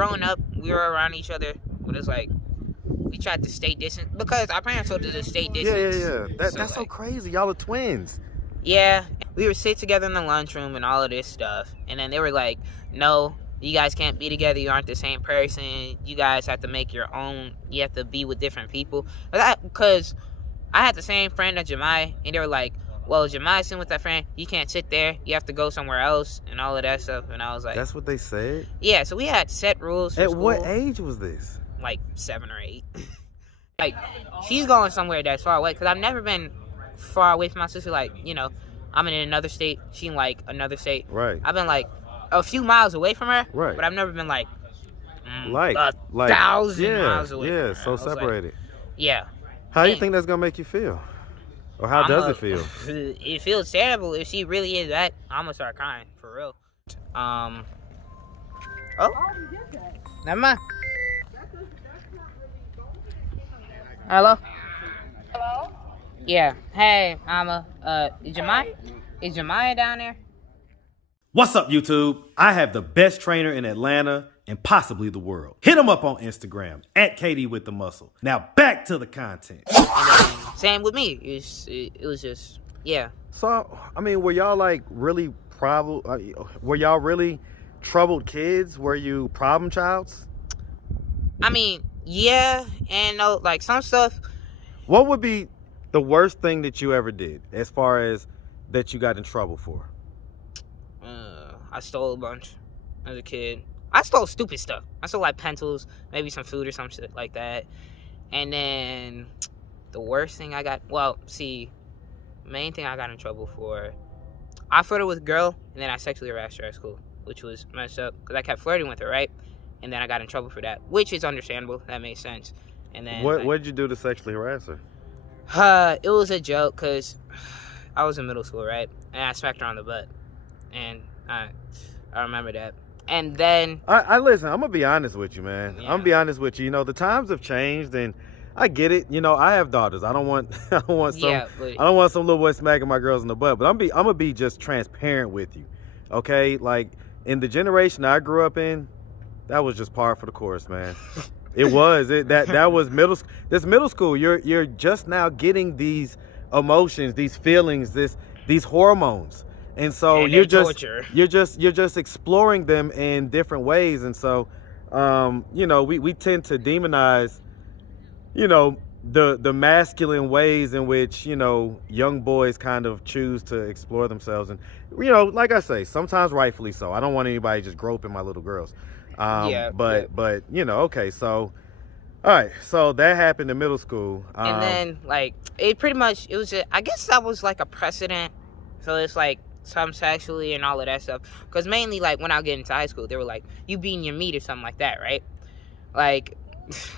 growing up, we were around each other, but it's like we tried to stay distant because our parents told us to stay distant. Yeah. That's so crazy. Y'all are twins. Yeah, we would sit together in the lunchroom and all of this stuff, and then they were like, "No, you guys can't be together. You aren't the same person. You guys have to make your own. You have to be with different people." Because I had the same friend as Jemai, and they were like, "Well, Jemai's sitting with that friend. You can't sit there. You have to go somewhere else," and all of that stuff. And I was like, "That's what they said." Yeah. So we had set rules. For At school, what age was this? Like 7 or 8. Like she's going somewhere that's far away because I've never been far away from my sister. Like, you know, I'm in another state, she in like another state. Right. I've been like a few miles away from her. Right. But I've never been like like 1,000 miles away from her. Yeah, so separated. Like, yeah. How do you think that's gonna make you feel? Or how does it feel? It feels terrible. If she really is that, I'm gonna start crying for real. Oh, never mind. Hello? Hello? Yeah. Hey, mama. Is Jemai down there? What's up, YouTube? I have the best trainer in Atlanta and possibly the world. Hit him up on Instagram at KD with the muscle. Now back to the content. And then, same with me. It was just, yeah. So, I mean, were y'all like really were y'all really troubled kids? Were you problem childs? I mean, yeah, and no, like some stuff. What would be the worst thing that you ever did as far as that you got in trouble for? I stole a bunch as a kid. I stole stupid stuff. I stole like pencils, maybe some food or some shit like that. And then the worst thing I got, main thing I got in trouble for, I flirted with a girl and then I sexually harassed her at school, which was messed up because I kept flirting with her, right? And then I got in trouble for that, which is understandable. That makes sense. And then what did you do to sexually harass her? It was a joke because I was in middle school, right? And I smacked her on the butt, and I remember that. And then I listen. I'm gonna be honest with you, man. Yeah. I'm gonna be honest with you. You know, the times have changed, and I get it. You know, I have daughters. I don't want some little boy smacking my girls in the butt. But I'm gonna be just transparent with you, okay? Like in the generation I grew up in, that was just par for the course, man. It was that was middle. This middle school. You're just now getting these emotions, these feelings, these hormones. And so you're just exploring them in different ways. And so, you know, we tend to demonize, you know, the masculine ways in which, you know, young boys kind of choose to explore themselves. And, you know, like I say, sometimes rightfully so. I don't want anybody just groping my little girls. But, you know, okay. So, all right. So that happened in middle school. And then like, it was I guess that was like a precedent. So it's like, some sexually and all of that stuff, because mainly like when I get into high school they were like, you beating your meat or something like that, right? Like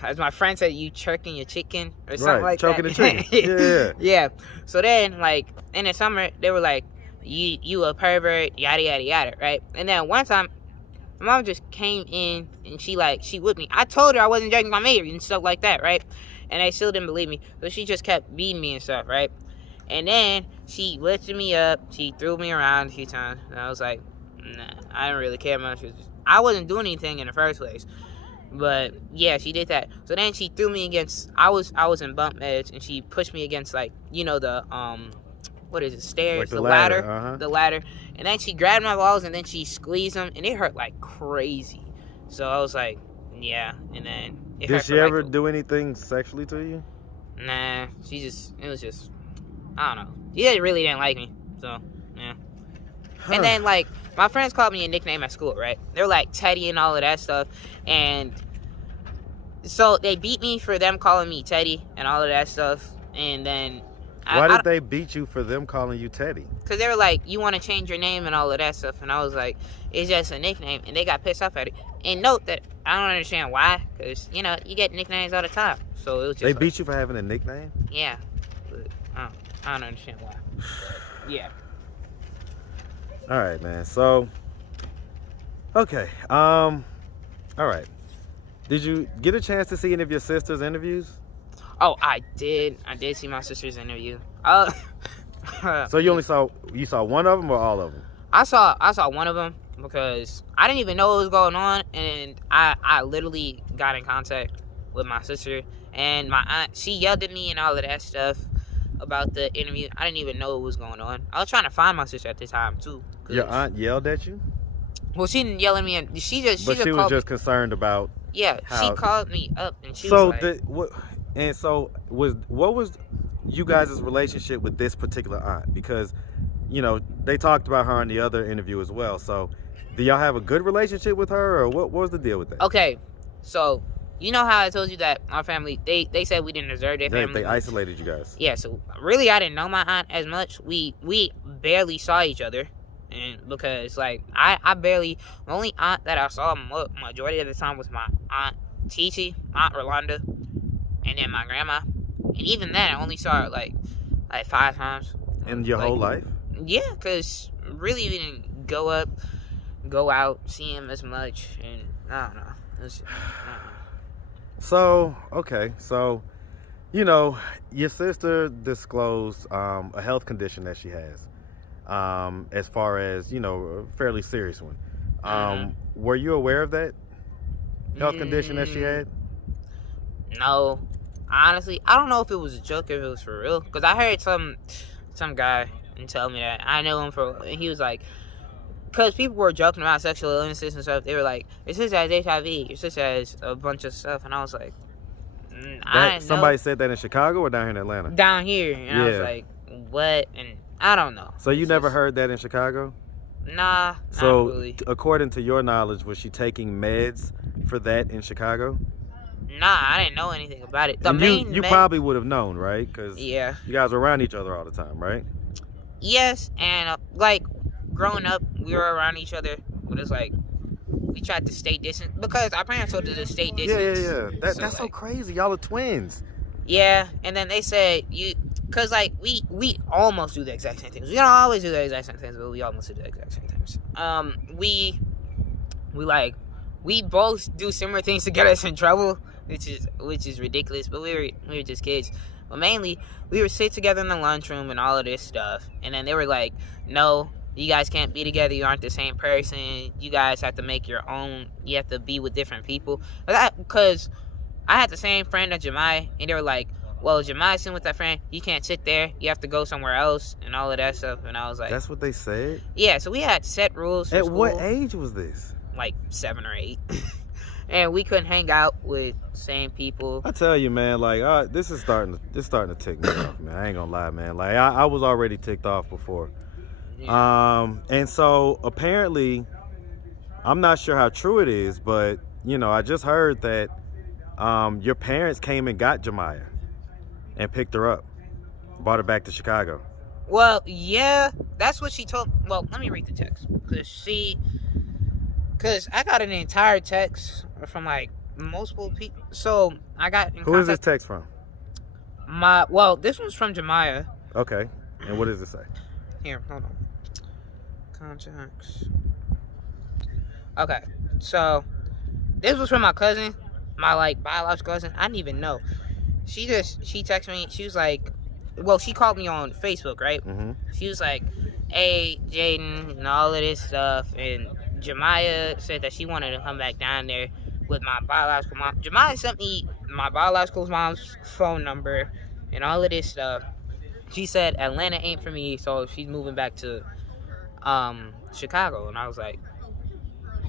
as my friend said, you chirking your chicken or something like choking that. The chicken. Yeah. So then like in the summer they were like, you a pervert, yada yada yada, right? And then one time my mom just came in and she whipped me. I told her I wasn't drinking my meat and stuff like that, right? And they still didn't believe me, so she just kept beating me and stuff, right? And then she lifted me up. She threw me around a few times. And I was like, nah, I didn't really care much. I wasn't doing anything in the first place. But yeah, she did that. So then she threw me against, I was in bump beds, and she pushed me against, like, you know, the what is it, stairs, like the ladder, the ladder. And then she grabbed my balls and then she squeezed them, and it hurt like crazy. So I was like, yeah. And then did she ever do anything sexually to you? Nah, it was just, I don't know. She really didn't like me, so yeah. Huh. And then like my friends called me a nickname at school, right? They were like Teddy and all of that stuff, and so they beat me for them calling me Teddy and all of that stuff. And then why did they beat you for them calling you Teddy? Because they were like, you want to change your name and all of that stuff, and I was like, it's just a nickname, and they got pissed off at it. And note that I don't understand why, because you know you get nicknames all the time. So it was just they beat you for having a nickname. Yeah, but I don't understand why. Yeah. All right, man. So, okay. All right. Did you get a chance to see any of your sister's interviews? Oh, I did. I did see my sister's interview. So you saw one of them or all of them? I saw one of them, because I didn't even know what was going on, and I literally got in contact with my sister and my aunt. She yelled at me and all of that stuff about the interview. I didn't even know what was going on. I was trying to find my sister at the time too. Your aunt yelled at you? Well, she didn't yell at me, and she was just concerned about. Yeah, she called me up and she was like, what was you guys' relationship with this particular aunt? Because, you know, they talked about her in the other interview as well. So, do y'all have a good relationship with her, or what was the deal with that? Okay, so you know how I told you that our family, they said we didn't deserve their family. They isolated you guys. Yeah, so really I didn't know my aunt as much. We barely saw each other. And because like I barely, the only aunt that I saw majority of the time was my aunt Titi, Aunt Rolanda, and then my grandma. And even then I only saw her like 5 times. In your whole life? Yeah, because really we didn't go out, see him as much, and I don't know. So, okay, so, you know, your sister disclosed a health condition that she has. As far as, you know, a fairly serious one. Were you aware of that health condition that she had? No. Honestly, I don't know if it was a joke or if it was for real. Because I heard some guy tell me that. I know him and he was like, because people were joking about sexual illnesses and stuff. They were like, your sister has HIV, your sister has a bunch of stuff. And I was like, I didn't know. Somebody said that in Chicago or down here in Atlanta? Down here. And I was like, what? And I don't know. So you never heard that in Chicago? Nah, so, not really. According to your knowledge, was she taking meds for that in Chicago? Nah, I didn't know anything about it. You probably would have known, right? Because you guys were around each other all the time, right? Yes, and like growing up, we were around each other, but it's like we tried to stay distant because our parents told us to stay distant. Yeah. That's so crazy. Y'all are twins. Yeah, and then they said because like we almost do the exact same things. We don't always do the exact same things, but we almost do the exact same things. We both do similar things to get us in trouble, which is ridiculous. But we were just kids. But mainly, we would sit together in the lunchroom and all of this stuff. And then they were like, no, you guys can't be together. You aren't the same person. You guys have to make your own. You have to be with different people. Because I had the same friend at Jemiah, and they were like, well, Jemiah's sitting with that friend. You can't sit there. You have to go somewhere else and all of that stuff. And I was like... That's what they said? Yeah, so we had set rules for At school. what age was this? Like 7 or 8. And we couldn't hang out with same people. I tell you, man, like this is starting to tick me off, man. I ain't gonna lie, man. Like I was already ticked off before. Yeah. And so apparently, I'm not sure how true it is, but you know, I just heard that your parents came and got Jemiah and picked her up, brought her back to Chicago. Well, yeah, that's what she told. Well, let me read the text because I got an entire text from like multiple people. So I got in Who is this text from? This one's from Jemiah. Okay. And what does it say? Here, hold on. Contacts. Okay. So this was from my cousin, my like biological cousin. I didn't even know. She texted me. She was like, well, she called me on Facebook, right? Mm-hmm. She was like, hey, Jaden, and all of this stuff, and Jemiah said that she wanted to come back down there with my biological mom. Jemiah sent me my biological mom's phone number and all of this stuff. She said Atlanta ain't for me, so she's moving back to Chicago. And I was like,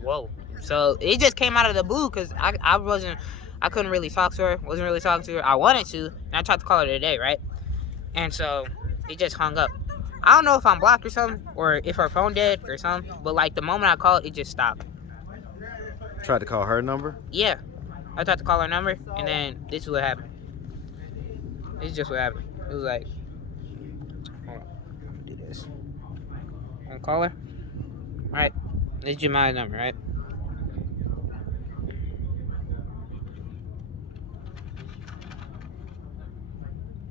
whoa. So it just came out of the blue because I couldn't really talk to her. Wasn't really talking to her. I wanted to, and I tried to call her today, right? And so it just hung up. I don't know if I'm blocked or something, or if her phone dead or something, but like the moment I called, it just stopped. Tried to call her number? Yeah. I tried to call her number, and then this is what happened. This is just what happened. It was like, hold on, do this. I'm gonna call her. Alright, this is Jemiah's number, right?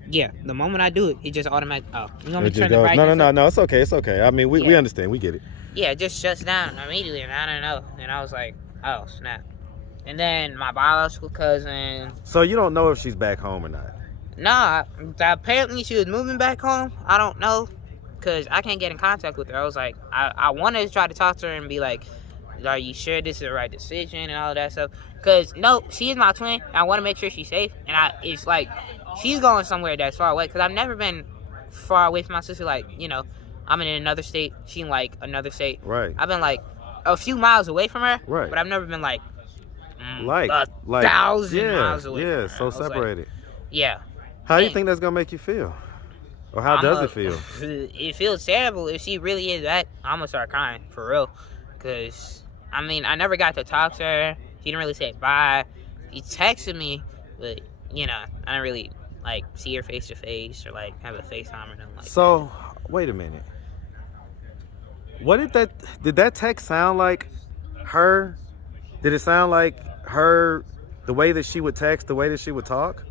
Yeah, the moment I do it, it just automatically. Oh, you want me to turn the brightness up? No, it's okay. I mean, we understand, we get it. Yeah, it just shuts down immediately, and I don't know. And I was like, oh, snap. And then my biological cousin. So you don't know if she's back home or not? Nah, apparently she was moving back home. I don't know, because I can't get in contact with her. I was like, I wanted to try to talk to her and be like, are you sure this is the right decision and all that stuff? Because, no, she is my twin. I want to make sure she's safe. And it's like, she's going somewhere that's far away. Because I've never been far away from my sister. Like, you know, I'm in another state. She in, like, another state. Right. I've been, like, a few miles away from her. Right. But I've never been, like 1,000 miles away from her. Yeah, so separated. Yeah. How do you think that's going to make you feel? Or how does it feel? It feels terrible. If she really is that, I'm going to start crying, for real. Because, I mean, I never got to talk to her. She didn't really say bye. She texted me, but, you know, I didn't really, like, see her face to face or, like, have a FaceTime or nothing like that. So, wait a minute. What did that text sound like her? Did it sound like her, the way that she would text, the way that she would talk?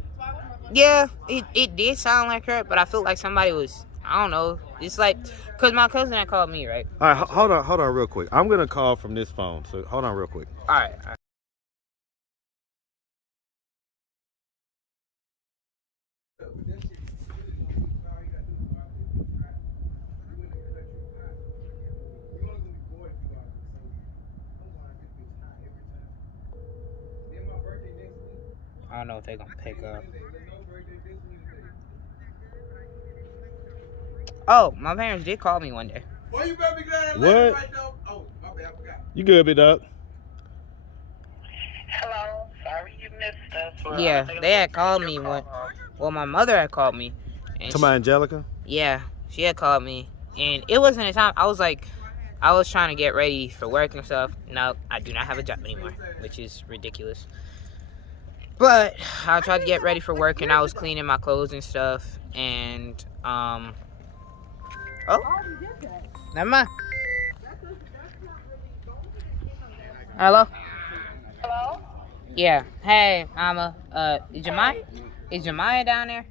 Yeah, it did sound like her, but I felt like somebody was, I don't know. It's like, because my cousin had called me, right? All right, hold on real quick. I'm going to call from this phone, so hold on real quick. All right. I don't know if they're going to pick up. Oh, my parents did call me one day. Well, you better be glad What? right though. Oh, my bad, I forgot. You good, big dog? Hello, sorry you missed us. Yeah, they had called me one. Well, my mother had called me. To my Angelica? Yeah, she had called me. And it wasn't a time. I was trying to get ready for work and stuff. No, I do not have a job anymore, which is ridiculous. But I tried to get ready for work, and I was cleaning my clothes and stuff. And, oh, never mind. Hello? Hello? Yeah. Hey, Mama. Is Jemiah down there?